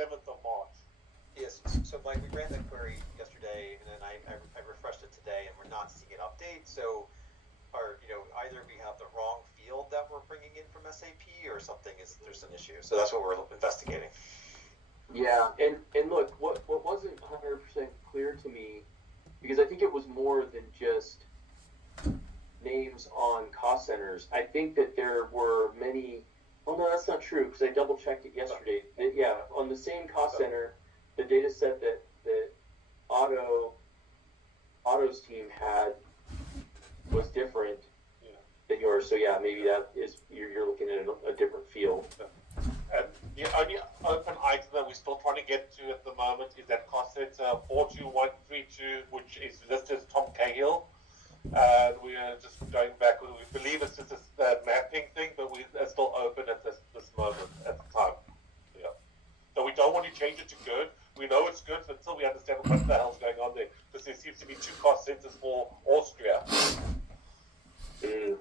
7th of March. Yes, so Mike, we ran that query yesterday, and then I refreshed it today, and we're not seeing an update. So, either we have the wrong field that we're bringing in from SAP, or there's an issue. So that's what we're investigating. Yeah, and look, what wasn't 100% clear to me, because I think it was more than just names on cost centers. I think that there were many. Oh no, that's not true, because I double checked it yesterday. Yeah, on the same cost center, the data set that Otto's team had was different than yours. So yeah, maybe that is you're looking at a different field. And the only open item that we're still trying to get to at the moment is that cost center 42132, which is listed as Tom Cahill. And we are just going back. We believe it's just a mapping thing, but it's still open at this moment at the time. Yeah. So we don't want to change it to good. We know it's good until we understand what the hell's going on there, because there seems to be 2 cost centers for Austria. And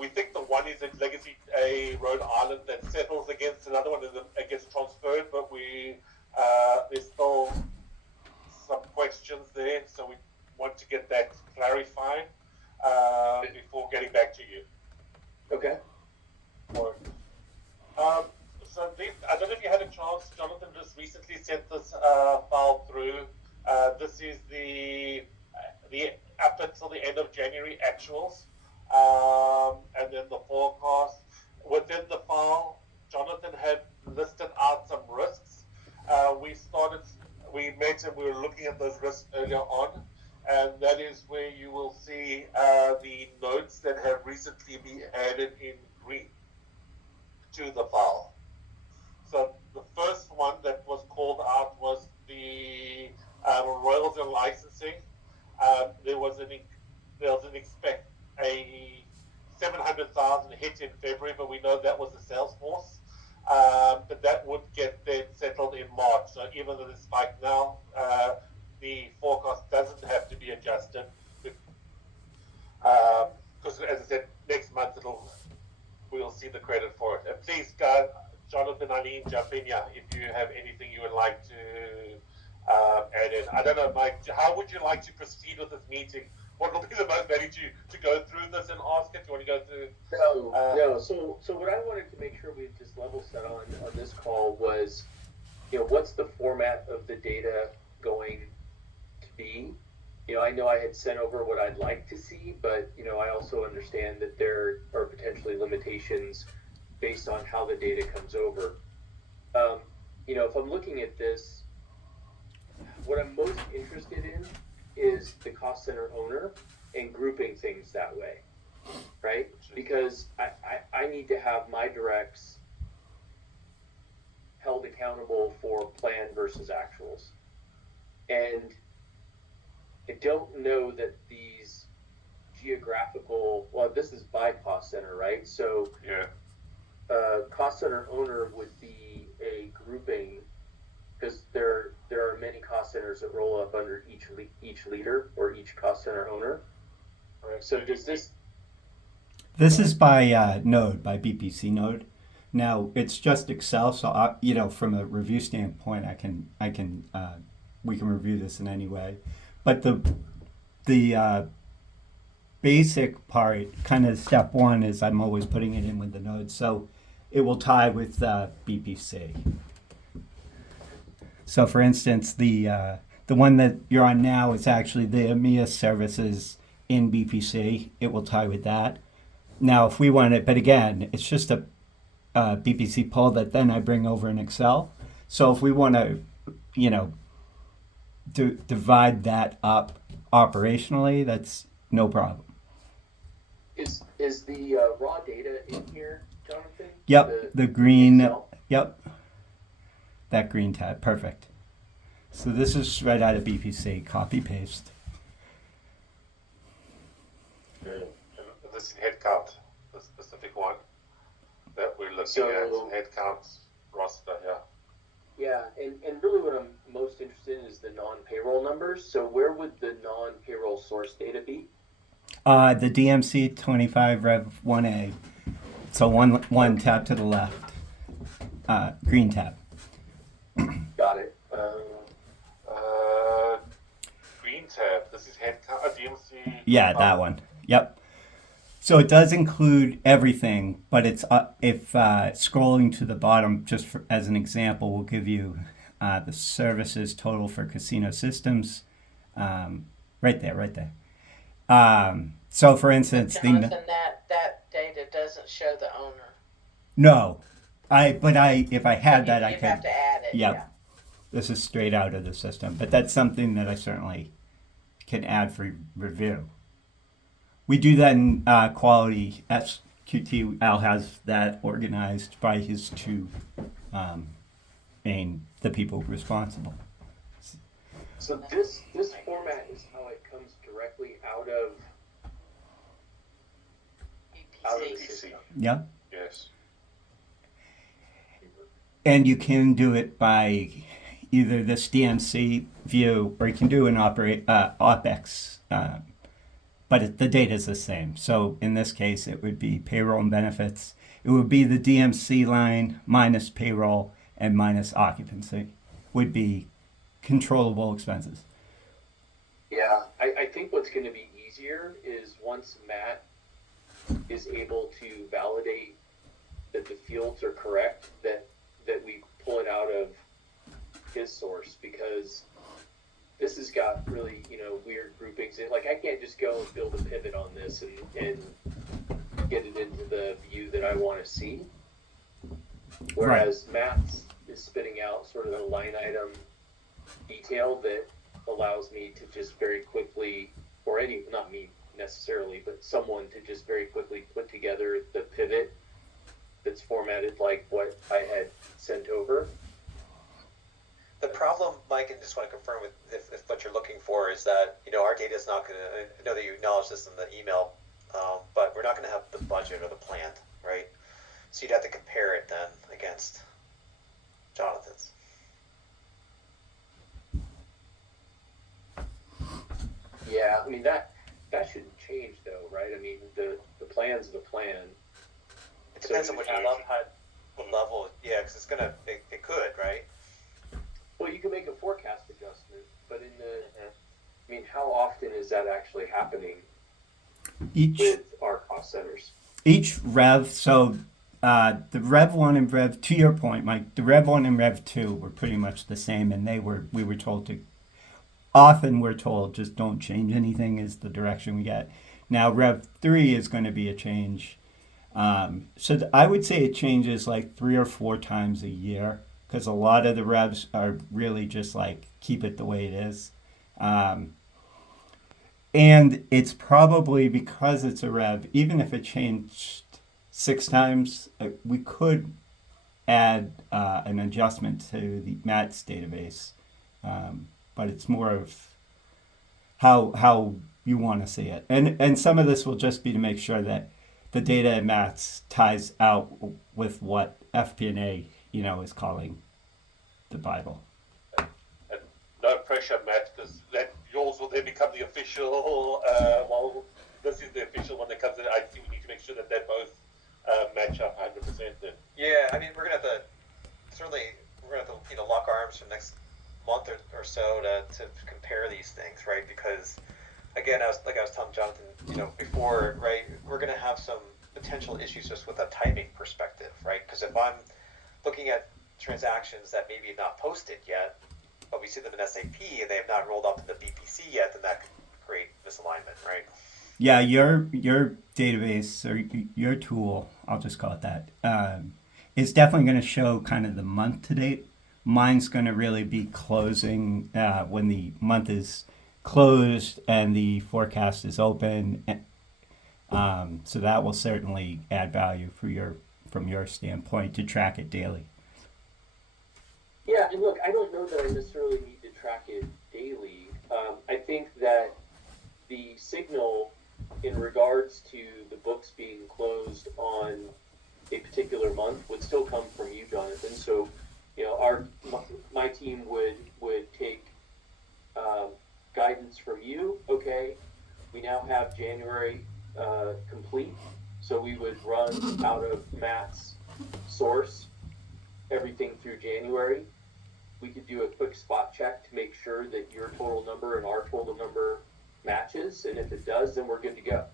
we think the one is at Legacy A, Rhode Island, that settles against another one and gets transferred, but there's still some questions there, so we want to get that clarified before getting back to you. Okay. So I don't know if you had a chance. Jonathan just recently sent this file through. This is the up until the end of January actuals, and then the forecast. Within the file, Jonathan had listed out some risks. We mentioned we were looking at those risks earlier on, and that is where you will see the notes that have recently been added in green to the file. So the first one that was called out was the royalties and licensing. There was a 700,000 hit in February, but we know that was the sales force. But that would get then settled in March. So even though it's spiked now, the forecast doesn't have to be adjusted. Because as I said, next month we'll see the credit for it. And please, guys, Jonathan, Eileen, jump in here if you have anything you would like to add in. I don't know, Mike, how would you like to proceed with this meeting? What will be the most value to go through this and ask it? Do you want to go through? No. So what I wanted to make sure we just level set on this call was, what's the format of the data going to be? I know I had sent over what I'd like to see, but I also understand that there are potentially limitations based on how the data comes over. If I'm looking at this, what I'm most interested in is the cost center owner and grouping things that way, right? Because I need to have my directs held accountable for plan versus actuals. And I don't know that these geographical, this is by cost center, right? So yeah. Cost center owner would be a grouping, because there are many cost centers that roll up under each leader or each cost center owner. Right. So does this? This is by node, by BPC node. Now it's just Excel, so from a review standpoint, we can review this in any way. But the basic part, kind of step one, is I'm always putting it in with the node, so it will tie with BPC. So, for instance, the one that you're on now is actually the EMEA services in BPC. It will tie with that. Now, if we want it, but again, it's just a BPC poll that then I bring over in Excel. So if we want to, divide that up operationally, that's no problem. Is the raw data in here, Jonathan? Yep, the green. Excel? Yep, that green tab, perfect. So this is right out of BPC, copy paste. And this is headcount, the specific one that we're looking at. Headcount roster, yeah. Yeah, and really what I'm most interested in is the non-payroll numbers. So where would the non-payroll source data be? The DMC 25 Rev 1A. So one tab to the left, green tab. tab. This is headcount, DMC. Yeah, that one. Yep. So it does include everything, but it's if scrolling to the bottom, just as an example, will give you the services total for casino systems. Right there. So, for instance, Jonathan, that data doesn't show the owner. no, if I had that, I You'd could. have to add it. Yep. Yeah. This is straight out of the system, but that's something that I certainly can add for review. We do that in quality SQT. Al has that organized by his two the people responsible. So this format is how it comes directly out of the BPC. system. Yeah. Yes. And you can do it by either this DMC view, or you can do an OPEX, but the data is the same. So in this case, it would be payroll and benefits. It would be the DMC line minus payroll and minus occupancy would be controllable expenses. Yeah, I think what's going to be easier is once Matt is able to validate that the fields are correct, that we pull it out of his source, because this has got really, weird groupings. Like, I can't just go and build a pivot on this and get it into the view that I want to see. Whereas Matt's is spitting out sort of the line item detail that allows me to just very quickly, or not me necessarily, but someone to just very quickly put together the pivot that's formatted like what I had sent over. The problem, Mike, and just want to confirm with if what you're looking for is that, our data is not going to, I know that you acknowledged this in the email, but we're not going to have the budget or the plan, right? So you'd have to compare it then against Jonathan's. Yeah, I mean, that shouldn't change though, right? I mean, the plan's the plan. It depends on what level, yeah, because it could, right? Well, you can make a forecast adjustment, but I mean, how often is that actually happening with our cost centers? Each rev, so the Rev 1 and Rev, to your point, Mike, the Rev 1 and Rev 2 were pretty much the same, and we were told to, often we're told just don't change anything is the direction we get. Now Rev 3 is going to be a change. So I would say it changes like 3 or 4 times a year, because a lot of the revs are really just like keep it the way it is. And it's probably because it's a rev, even if it changed 6 times, we could add an adjustment to the Matt's database. But it's more of how you want to see it. And some of this will just be to make sure that the data in Matt's ties out with what FP&A, is calling the Bible. And no pressure, Matt, because yours will then become the official. This is the official one that comes in. I think we need to make sure that they both match up 100% then. Yeah, I mean, we're gonna have to lock arms for the next month or so to compare these things, right? Because again, I was telling Jonathan, before, right, we're gonna have some potential issues just with a timing perspective, right? Because if I'm looking at transactions that maybe have not posted yet, but we see them in SAP and they have not rolled up to the BPC yet, then that could create misalignment, right? Yeah, your database or your tool, I'll just call it that, is definitely going to show kind of the month to date. Mine's going to really be closing when the month is closed and the forecast is open. So that will certainly add value from your standpoint to track it daily. Yeah, and look, I don't know that I necessarily need to track it daily. I think that the signal in regards to the books being closed on a particular month would still come from you, Jonathan. So, my team would take guidance from you. Okay, we now have January complete, so we would run out of Matt's source everything through January. we could do a quick spot check to make sure that your total number and our total number matches, and if it does, then we're good to go.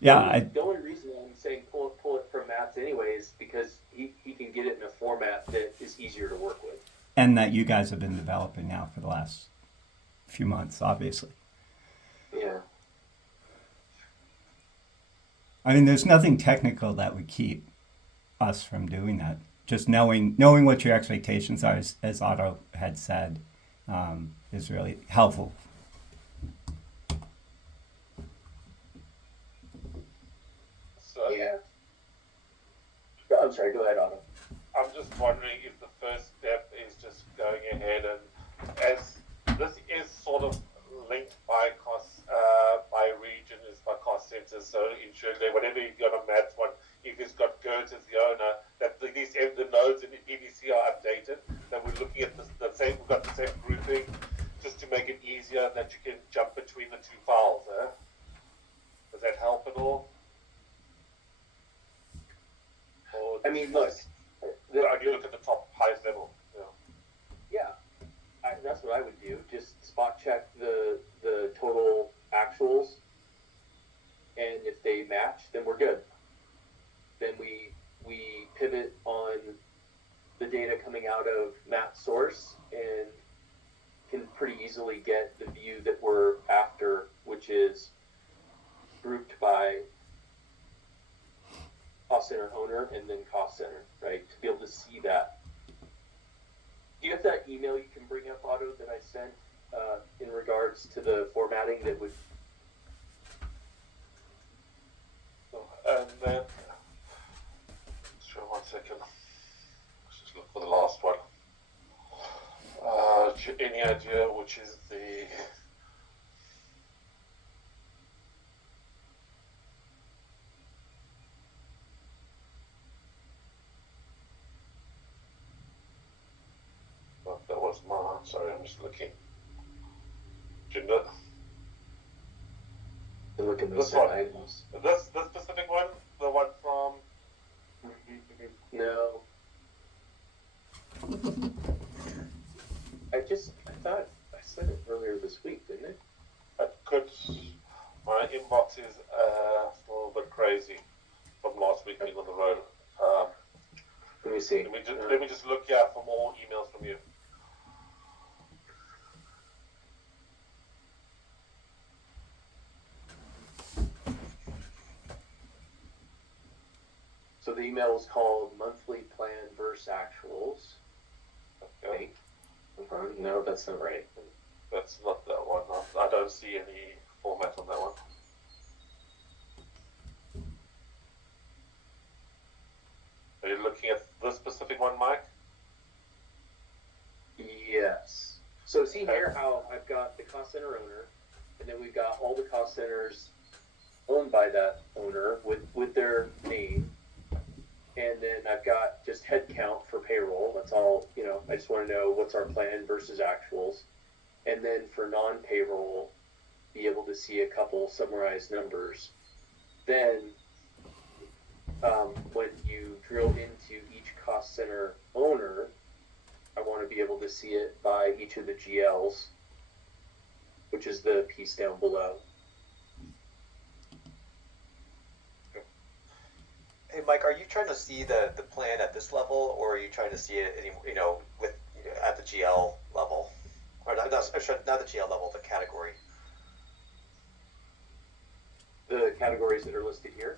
Yeah, The only reason I'm saying pull it from Matt's anyway is because he can get it in a format that is easier to work with. and that you guys have been developing now for the last few months, obviously. Yeah. I mean, there's nothing technical that would keep us from doing that. Just knowing what your expectations are, as Otto had said, is really helpful. So Yeah. I'm sorry, go ahead, Otto. I'm just wondering if the first step is just going ahead and, as this is sort of linked by cost, by region, is by cost centers. So ensuring that whatever you've got on Matt's one, if he's got Gert as the owner, that these the nodes in the PVC are updated. That we're looking at the same. We've got the same grouping, just to make it easier, and that you can jump between the two files. Does that help at all? Or I mean, look. how do you look at the top highest level? Yeah, that's what I would do. Just spot check the total actuals, and if they match, then we're good. Then we pivot on the data coming out of Matt's source and can pretty easily get the view that we're after, which is grouped by cost center owner and then cost center, right? To be able to see that. Do you have that email you can bring up, Otto, that I sent in regards to the formatting that would? And then, sure, 1 second. Let's just look for the last one. Any idea which is the? Oh, that was mine. Sorry, I'm just looking. Do you know Look at this those one? items. This specific one, the one from. No. I thought I said it earlier this week, didn't I? I could. My inbox is a little bit crazy from last week being on the road. Let me see. Let me just look here for more emails from you. So the email is called monthly plan versus actuals. Okay. No, that's not right. That's not that one. I don't see any format on that one. Are you looking at this specific one, Mike? Yes. So see here how I've got the cost center owner, and then we've got all the cost centers owned by that owner with their name. And then I've got just head count for payroll. That's all, I just want to know what's our plan versus actuals. And then for non-payroll, be able to see a couple summarized numbers. Then when you drill into each cost center owner, I want to be able to see it by each of the GLs, which is the piece down below. Hey, Mike, are you trying to see the plan at this level, or are you trying to see it, with at the GL level, or not the GL level, the category? The categories that are listed here.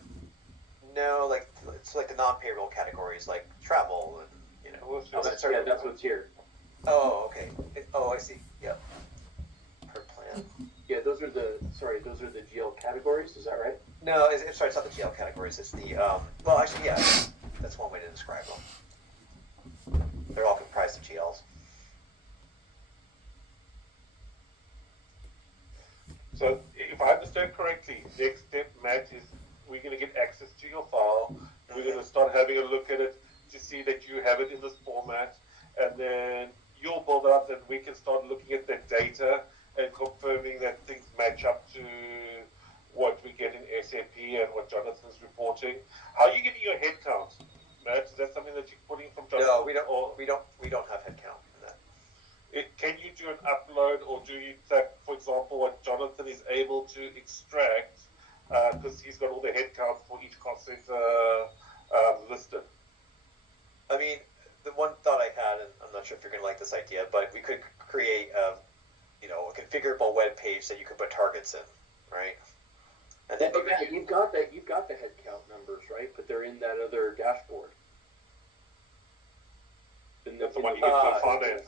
No, it's like the non-payroll categories, like travel and That's what's here. Oh, okay. I see. Yep. Per plan. Yeah, those are the GL categories. Is that right? No, sorry, it's not the GL categories. It's the well, actually, yeah, that's one way to describe them. They're all comprised of GLs. So, if I understand correctly, next step, Matt, is we're going to get access to your file. We're going to start having a look at it to see that you have it in this format, and then you'll build it up, and we can start looking at that data and confirming that things match up to what we get in SAP and what Jonathan's reporting. How are you getting your head count? Matt? Is that something that you're putting from No, Jonathan? we don't. Or We don't have headcount in that. can you do an upload, or do you take, for example, what Jonathan is able to extract, because he's got all the headcount for each cost center listed? I mean, the one thought I had, and I'm not sure if you're gonna like this idea, but we could create a configurable web page that you could put targets in, right? And then But Matt, you've got the head count numbers, right? But they're in that other dashboard. That's the one you get to the front end.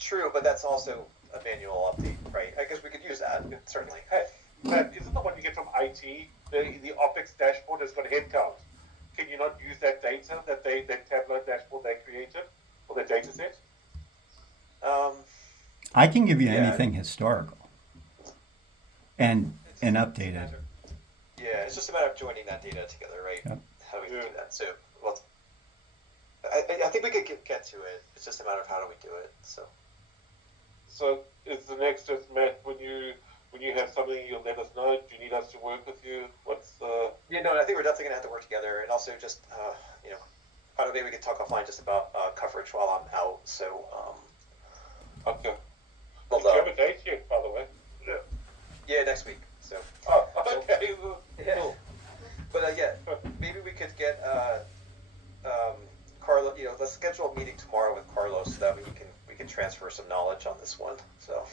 true, but that's also a manual update, right? I guess we could use that, certainly. Hey, Matt, isn't the one you get from IT, the OPEX dashboard has got headcount? Can you not use that data, that Tableau dashboard they created, or the data set? I can give you Yeah. anything historical and updated. Yeah, it's just a matter of joining that data together, right? Yep. How do we do that? So, well, I think we could get to it. It's just a matter of how do we do it. So is the next step, Matt, when you have something, you'll let us know? Do you need us to work with you? What's the... Yeah, no, I think we're definitely gonna have to work together, and also just maybe we could talk offline just about coverage while I'm out. So, Okay. well, Do you have a date yet, by the way? yeah, next week. So, Oh, okay. yeah. Cool. But yeah, maybe we could get Carlo. Let's schedule a meeting tomorrow with Carlos so that we can transfer some knowledge on this one. So,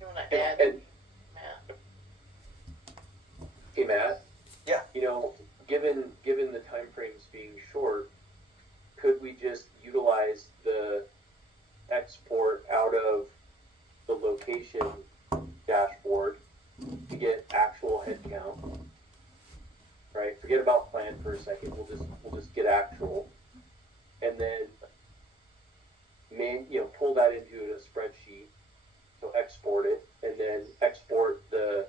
You want to add, And Matt? hey, Matt. Yeah. Given the time frames being short, could we just utilize the export out of the location dashboard to get actual head count? Right. Forget about plan for a second. We'll just get actual, and then pull that into a spreadsheet. So export it, and then export the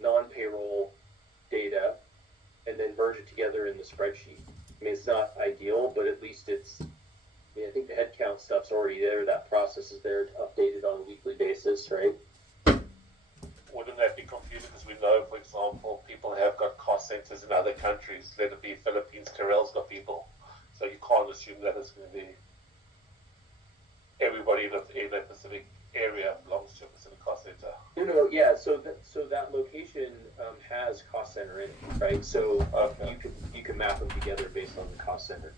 non-payroll data, and then merge it together in the spreadsheet. I mean, it's not ideal, but at least it's. I think the headcount stuff's already there. That process is there, updated on a weekly basis, right? Wouldn't that be confusing? Because we know, for example, people have got cost centers in other countries. Let it be Philippines, Carell's got people. So you can't assume that it's going to be everybody in the Pacific area belongs to a Pacific cost center. Yeah. So that location has cost center in it, right? So Okay. you can map them together based on the cost center.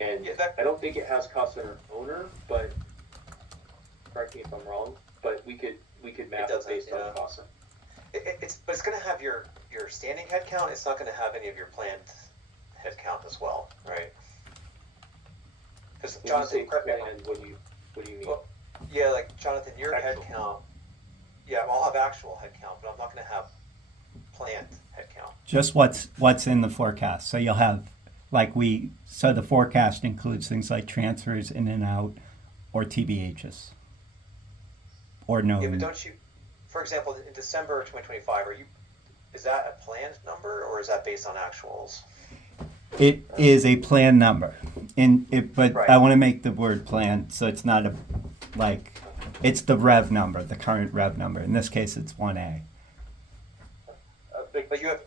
And Yeah, I don't think it has cost center owner, but correct me if I'm wrong. But we could map it doesn't, based on yeah. cost center. it's going to have your standing head count. It's not going to have any of your planned head count as well, right? Because When you Jonathan, say correct me if planned, what do you mean? Well, yeah, like Jonathan, your head Actual. count. Yeah, I'll have actual head count, but I'm not going to have planned head count. Just what's in the forecast. So you'll have so the forecast includes things like transfers in and out, or TBHs, or no. Yeah, but don't you? For example, in December 2025, is that a planned number or is that based on actuals? It is a plan number, but Right. I want to make the word plan so it's not it's the rev number, the current rev number. In this case, it's 1A. But you have,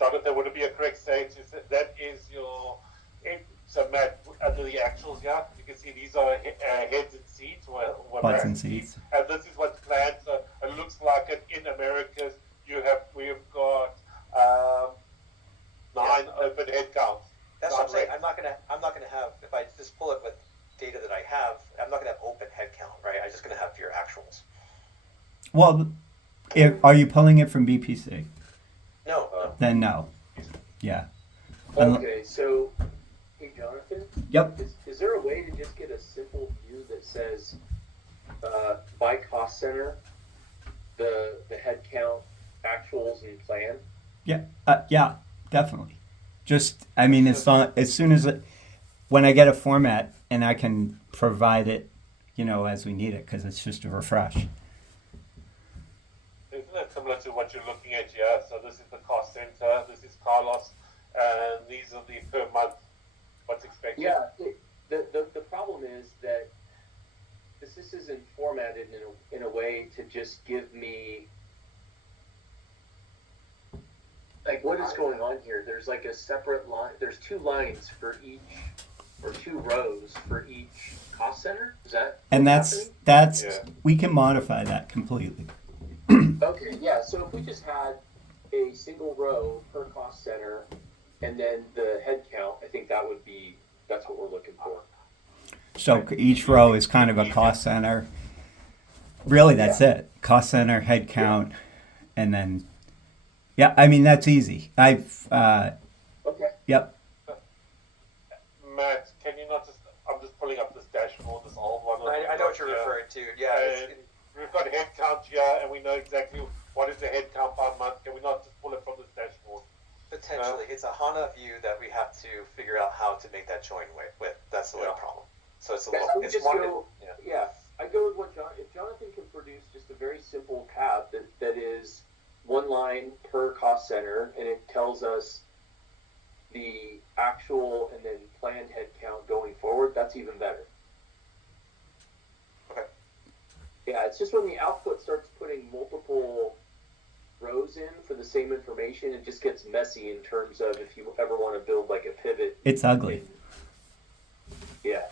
Jonathan, would it be a correct say that is your... So, Matt, under the actuals here, you can see these are heads and seats. Butts and seats. And this is what's planned. So it looks like in Americas, we've got 9 open head counts. that's what I'm saying. I'm not gonna have, if I just pull it with data that I have, I'm not gonna have open head count, right? I'm just gonna have your actuals. Well, are you pulling it from BPC? No. Then no. Yeah. Okay, so hey, Jonathan. Yep. Is there a way to just get a simple view that says by cost center the head count, actuals, and plan? Yeah. Yeah. Definitely. It's not as soon as when I get a format and I can provide it, as we need it, because it's just a refresh. Isn't that similar to what you're looking at here? So this is the cost center, this is Carlos, and these are the per month what's expected. Yeah. The problem is that this isn't formatted in a way to just give me like what is going on here? There's like a separate line. There's two lines for each, or two rows for each cost center. Is that And what's that's Yeah. we can modify that completely. happening? Okay, yeah. So if we just had a single row per cost center, and then the head count, I think that's what we're looking for. So each row is kind of a cost center. Really, that's it. Cost center, head count, and then yeah. I mean that's easy. Okay. Yep. Matt, can you not just? I'm just pulling up this dashboard, this old one. I know what you're referring to. Yeah, And we've got head count here, and we know exactly what is the head count per month. Can we not just pull it from this dashboard? potentially. It's a HANA view that we have to figure out how to make that join with. That's the only problem. So it's a little. I would It's just more. go, yeah. I go with what if Jonathan can produce just a very simple tab that is one line per cost center, and it tells us the actual and then planned head count going forward. That's even better. Okay. Yeah, it's just when the output starts putting multiple rows in for the same information, it just gets messy in terms of if you ever want to build like a pivot. It's ugly. Yeah.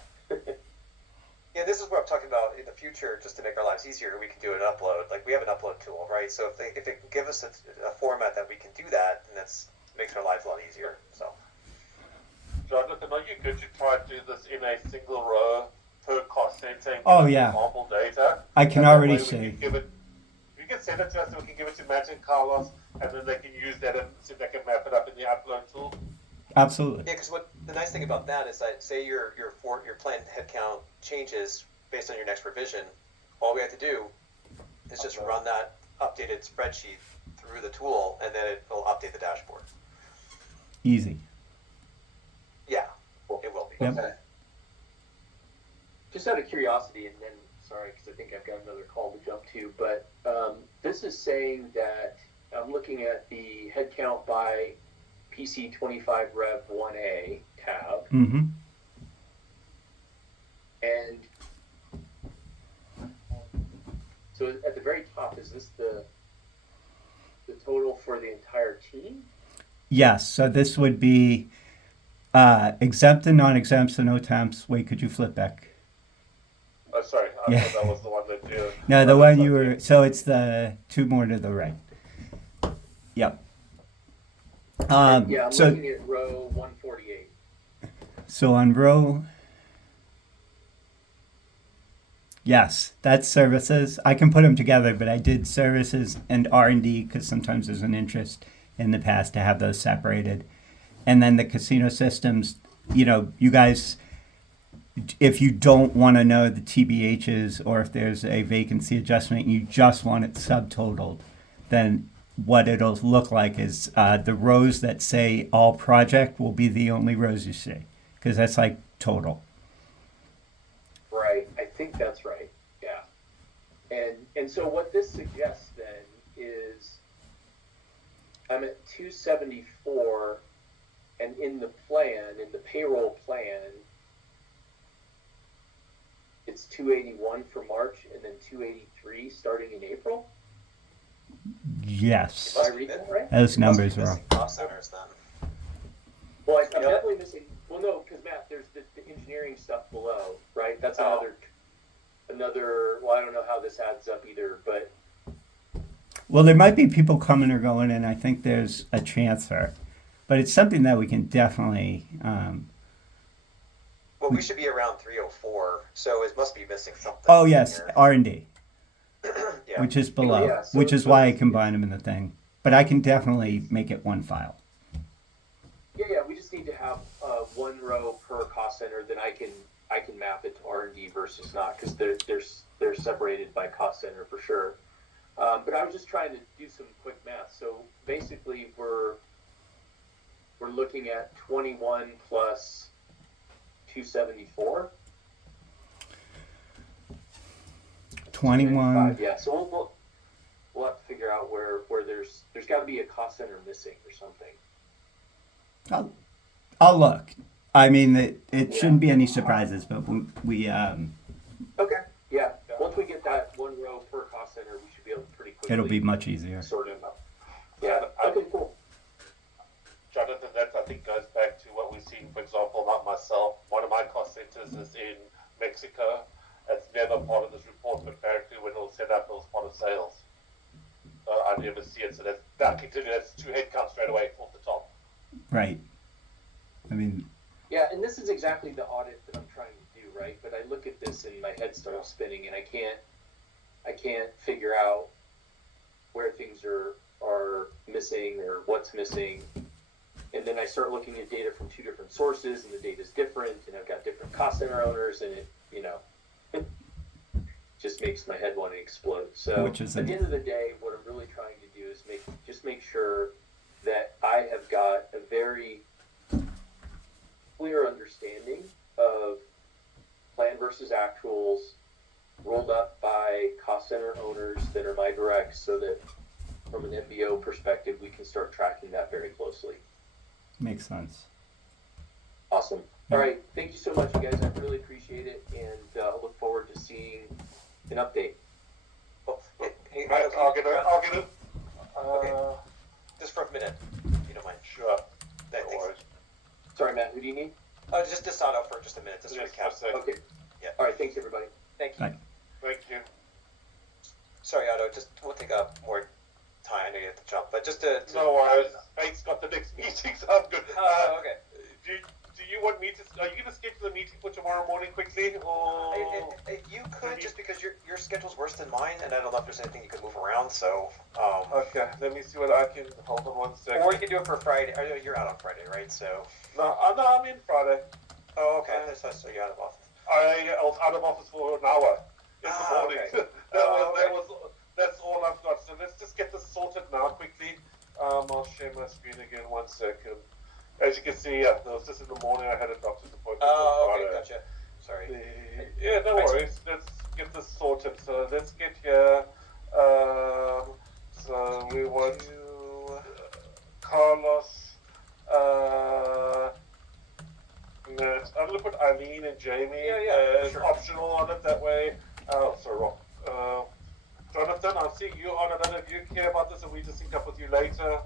Yeah, this is what I'm talking about in the future. Just to make our lives easier, we can do an upload. Like we have an upload tool, right? So if they can give us a format that we can do that, then that's makes our lives a lot easier. So. Jonathan, are you good to try to do this in a single row per cost center? And Oh, give us yeah. Example data. I can And that already way we see. can give it. You can send it to us, and we can give it to Matt and Carlos, and then they can use that and see if they can map it up in the upload tool. Absolutely. Yeah, because what the nice thing about that is that say your planned headcount changes based on your next revision, all we have to do is just run that updated spreadsheet through the tool, and then it will update the dashboard. Easy. Yeah, it will be. Yep. Okay. Just out of curiosity, and then sorry, because I think I've got another call to jump to, but this is saying that I'm looking at the headcount by PC 25 Rev 1A tab, Mm-hmm. and so at the very top, is this the total for the entire team? Yes. So this would be exempt and non-exempt, so no temps. Wait, could you flip back? Oh, sorry, I Yeah. thought that was the one that you. No, the one you were. So it's the two more to the right. Yep. Yeah, I'm So looking at row 148. so on row. Yes, that's services. I can put them together, but I did services and R&D because sometimes there's an interest in the past to have those separated. And then the casino systems, you guys, if you don't want to know the TBHs or if there's a vacancy adjustment, you just want it subtotaled, then what it'll look like is the rows that say all project will be the only rows you see because that's like total. Right, I think that's right. Yeah, and so what this suggests then is I'm at 274, and in the payroll plan, it's 281 for March and then 283 starting in April. Yes. Am I reading that right? Those numbers are missing cost centers then. Well, I'm Yeah. definitely missing. Well, no, because Matt, there's the engineering stuff below, right? That's Oh. another. Well, I don't know how this adds up either, but well, there might be people coming or going, and I think there's a transfer, but it's something that we can definitely. Well, we should be around 304, so it must be missing something. Oh yes, here. R&D, Yeah. which is below, Yeah, so- which is so why I it's- combine them in the thing. But I can definitely make it one file. yeah, we just need to have one row per cost center. Then I can map it to R&D versus not because they're separated by cost center for sure. But I was just trying to do some quick math. So basically, we're looking at 21 plus 274. 21. Yeah, so we'll have to figure out where there's got to be a cost center missing or something. I'll look. I mean, it shouldn't be any surprises, but we Okay. Yeah. Once we get that one row per cost center, we should be able to pretty quickly. it'll be much easier. sort it out. Yeah. Okay. Cool. centers is in Mexico. It's never part of this report, but apparently when it was set up, it was part of sales. I never see it, so that's two headcounts straight away off the top. Right. I mean, Yeah, and this is exactly the audit that I'm trying to do, right? But I look at this and my head starts spinning, and I can't figure out where things are missing or what's missing. And then I start looking at data from two different sources, and the data's different, and I've got different cost center owners, and it just makes my head want to explode. So Which is at the end of the day, what I'm really trying to do is make sure that I have got a very clear understanding of plan versus actuals rolled up by cost center owners that are my directs, so that from an MBO perspective, we can start tracking that very closely. makes sense. Awesome. All right. Thank you so much, you guys. I really appreciate it, and look forward to seeing an update. Oh, hey, Right, I'll get it. Okay. Just for a minute, if you don't mind. Sure. Thanks. No worries. Sorry, Matt. Who do you need? Just this auto for just a minute, just to Yes, recap. one second. Okay. Yeah. All right. Thanks, everybody. Thank you. Bye. Thank you. Sorry, Otto, just we'll take up more time. I know you have to jump, but just to No worries. Hank's got the next meeting, so I'm good. okay. Do you want me to? Are you going to schedule a meeting for tomorrow morning quickly, or? You could, just because your schedule's worse than mine, and I don't know if there's anything you can move around. So, Okay, let me see what I can. Hold on one second. or you can do it for Friday. I know you're out on Friday, right? So, No, I'm in Friday. oh, okay. So you're out of office. I was out of office for an hour in the morning. Okay. That's all I've got. So let's just get this sorted now quickly. I'll share my screen again. 1 second. As you can see, it was just in the morning. I had a doctor's appointment. Oh, on okay, Friday. gotcha. Sorry. Yeah, no worries. Let's get this sorted. So let's get here. So we want Carlos. Matt. I'm gonna put Eileen and Jamie as sure. optional on it. That way. Oh, sorry, wrong. Jonathan, I see you on it. I don't know if you care about this, and we just sync up with you later.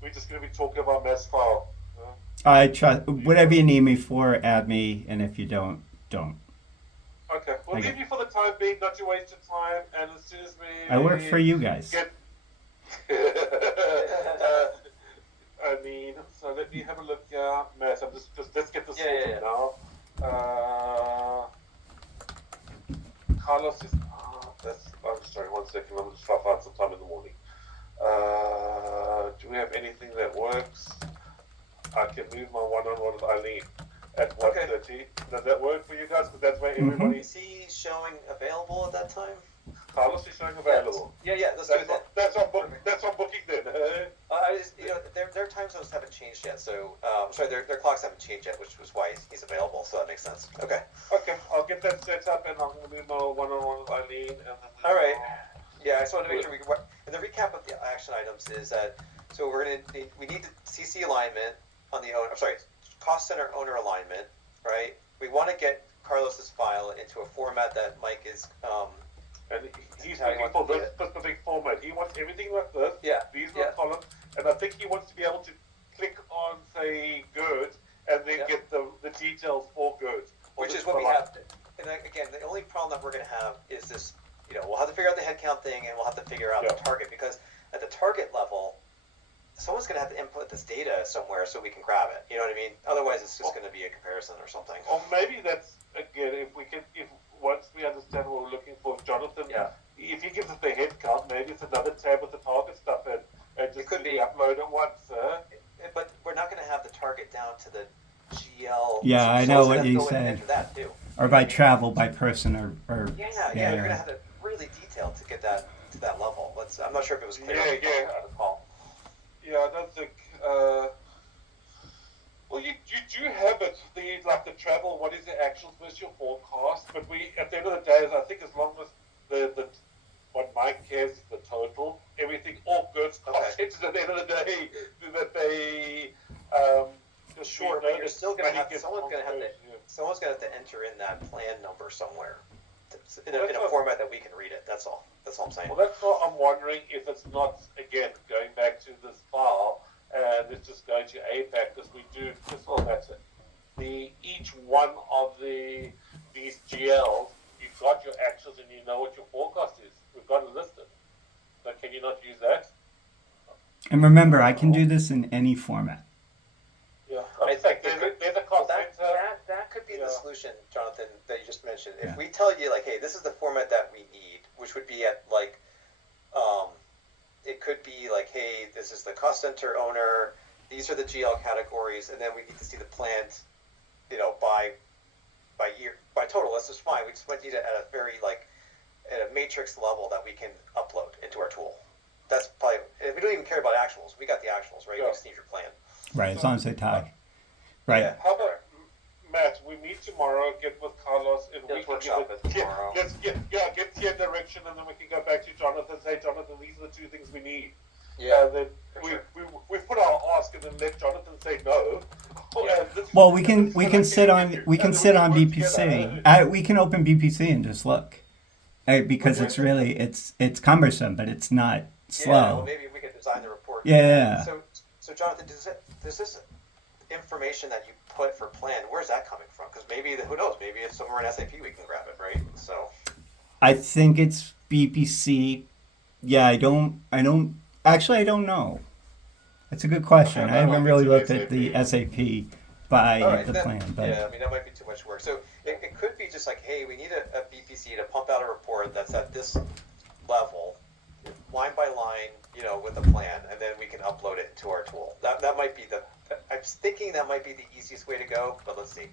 We're just gonna be talking about mass file. I trust whatever you need me for. Add me, and if you don't. Okay, we'll Okay. leave you for the time being, not to waste your time. And as soon as we I work for you guys. get, I mean, so let me have a look here, Matt. I'm just let's get this sorted now. Carlos is. I'm sorry. 1 second. I'm just trying to find some time in the morning. Do we have anything that works? I can move my one-on-one with Eileen at 1:30. Does that work for you guys? Because that's where everybody. Is he showing available at that time? Carlos is showing available. Yeah. Let's do that. That's on booking then. I just, their time zones haven't changed yet, so sorry, their clocks haven't changed yet, which was why he's available. So that makes sense. Okay. Okay, I'll get that set up, and I'm gonna move my one-on-one with Eileen. And then All right. Yeah, I just wanted to make sure and the recap of the action items is that we need the CC alignment on the owner. I'm sorry, cost center owner alignment, right? We want to get Carlos's file into a format that Mike is. And he's looking for this specific format. He wants everything like this. Yeah. These are columns, and I think he wants to be able to click on, say, good, and then get the details for good. Which is what we have. And again, the only problem that we're going to have is this. We'll have to figure out the headcount thing, and we'll have to figure out the target, because at the target level, someone's going to have to input this data somewhere so we can grab it. You know what I mean? Otherwise, it's just going to be a comparison or something. Or maybe that's again, if once we understand what we're looking for, Jonathan. Yeah. If he gives us the head count, maybe it's another tab with the target stuff in, and just It could be. upload it once. But we're not going to have the target down to the GL. Yeah, I know what you said. Enter that too. Or by travel, by person, or Yeah. You're going to have to really detail to get that to that level. I'm not sure if it was clear. On the call. Yeah, I don't think. Well, you do have it. The travel. What is the actual versus your forecast? But at the end of the day, I think as long as the what Mike cares is the total, everything all goods cost at the end of the day that they. Sure, but you're still going to have someone's going to have to enter in that plan number somewhere, in a format that we can read it. That's all. That's all I'm saying. Well, that's what I'm wondering if it's not again going back to this file and it's just going to APAC because we do. That's it. each one of these GLs, you've got your actuals and you know what your forecast is. We've got it listed. So can you not use that? And remember, I can do this in any format. Yeah, I think there's a cost center. That could be the Yeah. solution, Jonathan, that you just mentioned. If Yeah. we tell you, like, hey, this is the format that we need, which would be at, like, it could be like, hey, this is the cost center owner, these are the GL categories, and then we need to see the plans, by year, by total. That's just fine. We just need it at a very, like, at a matrix level that we can upload into our tool. That's probably, we don't even care about actuals. We got the actuals, right? Yeah. We just need your plan. Right, as long as they tie. Right. Yeah. How about Matt? We meet tomorrow. Get with Carlos, and we Let's can workshop it tomorrow. Get your direction, and then we can go back to Jonathan and say, Jonathan, these are the two things we need. Yeah. Then for sure. we put our ask, and then let Jonathan say no. Yeah. Well, we can sit on BPC. We can open BPC and just look, because it's really it's cumbersome, but it's not slow. Yeah, well, maybe we could design the report. Yeah. So Jonathan, does this information that you put for plan, where's that coming from? Because maybe, who knows, maybe it's somewhere in SAP we can grab it, right? So I think it's BPC. Yeah, I don't know. That's a good question. Okay, I haven't really looked SAP. at the SAP by all right, the then, plan, but yeah, I mean that might be too much work. So it could be just like, hey, we need a BPC to pump out a report that's at this level, line by line, with a plan, and then we can upload it into our tool. That might be I'm thinking that might be the easiest way to go, but let's see.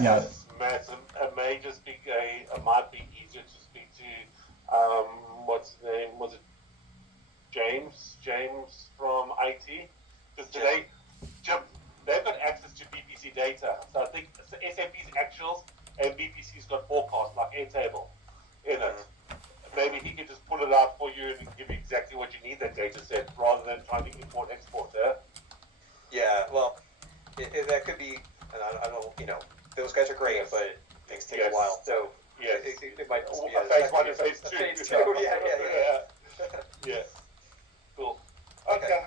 yeah. Matt, it may just be it might be easier to speak to what's his name? Was it James from IT? Because today they've got access to BPC data. So I think SAP's actuals and BPC's got forecast like Airtable in it. Maybe he can just pull it out for you and give you exactly what you need, that data set, rather than trying to import export there. Yeah, well, that could be, and I don't, those guys are great, Yes. but things take Yes. a while. So Yes. it might just be phase one and phase a two. phase two. Yeah. Yeah. Cool. Okay. Okay.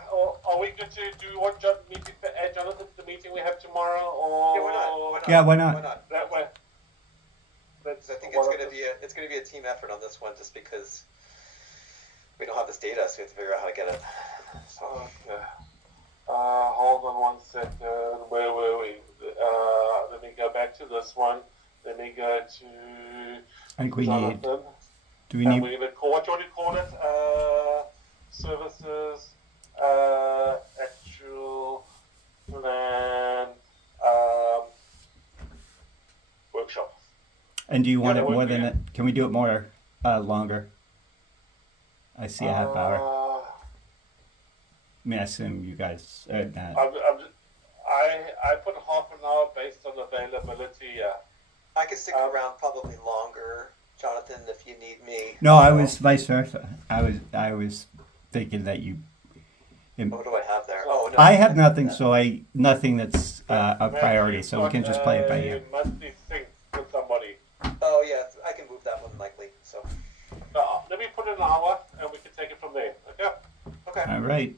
Are we going to do you want add Jonathan to the meeting we have tomorrow, or Yeah, why not? Yeah, why not? Why not? that way? That's 'Cause I think one it's of gonna be a team effort on this one, just because we don't have this data, so we have to figure out how to get it. So. Okay. Hold on one second. Where were we? Let me go back to this one. Let me go to I think we need. Jonathan. Do we And need? we even call, what do you want to call it? Services, actual plan, workshop. And do you want Yeah, it that more would be than it. it? Can we do it more longer? I see a half hour. I mean, I assume you guys. Not. I put half an hour based on availability. Yeah. I could stick around probably longer, Jonathan, if you need me. No, I was vice versa. I was thinking that you. What do I have there? Oh no. I have nothing, nothing that's a priority, so we can just play it by ear. Monthly sync with somebody. Oh yeah, I can move that one likely. So. Let me put in an hour, and we can take it from there. Okay. Okay. All right.